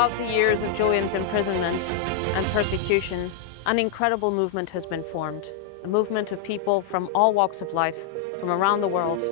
Throughout the years of Julian's imprisonment and persecution, an incredible movement has been formed. A movement of people from all walks of life, from around the world,